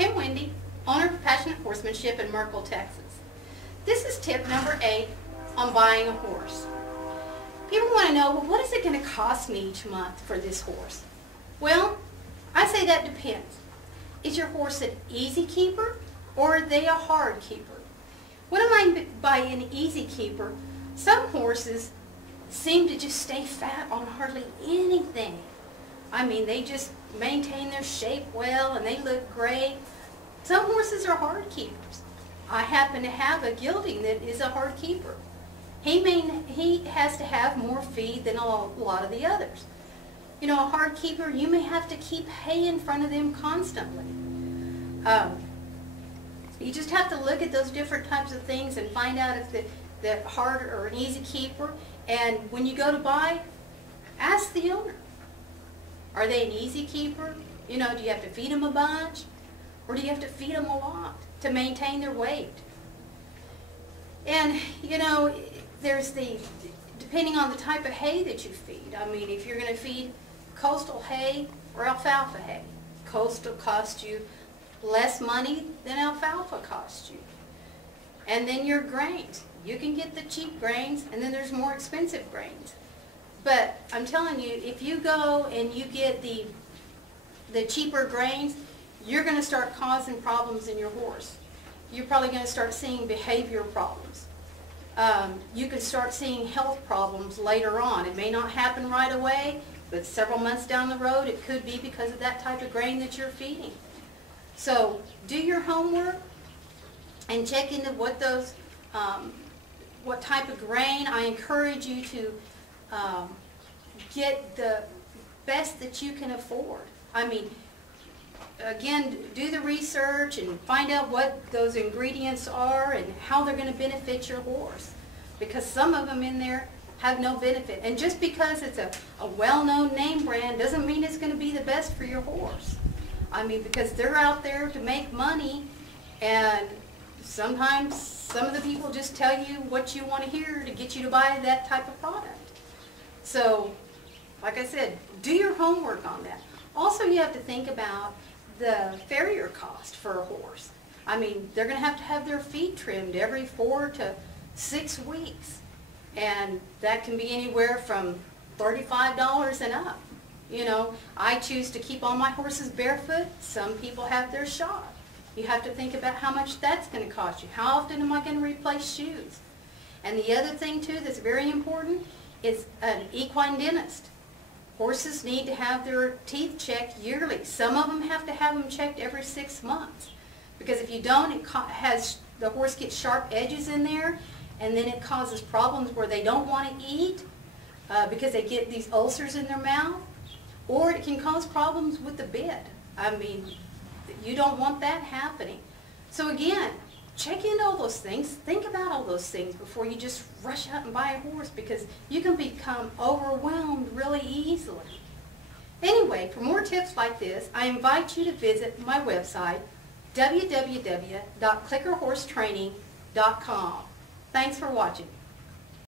Kim Wende, owner of Passionate Horsemanship in Merkel, Texas. This is tip number 8 on buying a horse. People want to know, well, what is it going to cost me each month for this horse? Well, I say that depends. Is your horse an easy keeper or are they a hard keeper? What I mean by an easy keeper, some horses seem to just stay fat on hardly anything. I mean, they just maintain their shape well and they look great. Some horses are hard keepers. I happen to have a gelding that is a hard keeper. He has to have more feed than a lot of the others. You know, a hard keeper, you may have to keep hay in front of them constantly. You just have to look at those different types of things and find out if the hard or an easy keeper. And when you go to buy, ask the owner. Are they an easy keeper? You know, do you have to feed them a bunch? Or do you have to feed them a lot to maintain their weight? And, you know, there's depending on the type of hay that you feed. I mean, if you're going to feed coastal hay or alfalfa hay, coastal costs you less money than alfalfa costs you. And then your grains. You can get the cheap grains, and then there's more expensive grains. But I'm telling you, if you go and you get the cheaper grains, you're going to start causing problems in your horse. You're probably going to start seeing behavioral problems. You could start seeing health problems later on. It may not happen right away, but several months down the road, it could be because of that type of grain that you're feeding. So do your homework and check into what type of grain. I encourage you to get the best that you can afford. I mean, again, do the research and find out what those ingredients are and how they're going to benefit your horse. Because some of them in there have no benefit. And just because it's a well-known name brand doesn't mean it's going to be the best for your horse. I mean, because they're out there to make money, and sometimes some of the people just tell you what you want to hear to get you to buy that type of product. So, like I said, do your homework on that. Also, you have to think about the farrier cost for a horse. I mean, they're going to have their feet trimmed every 4 to 6 weeks. And that can be anywhere from $35 and up. You know, I choose to keep all my horses barefoot. Some people have their shod. You have to think about how much that's going to cost you. How often am I going to replace shoes? And the other thing, too, that's very important is an equine dentist. Horses need to have their teeth checked yearly. Some of them have to have them checked every 6 months. Because if you don't, the horse gets sharp edges in there, and then it causes problems where they don't want to eat because they get these ulcers in their mouth. Or it can cause problems with the bed. I mean, you don't want that happening. So again, check into all those things. Think about all those things before you just rush out and buy a horse, because you can become overwhelmed really easily. Anyway, for more tips like this, I invite you to visit my website, www.clickerhorsetraining.com. Thanks for watching.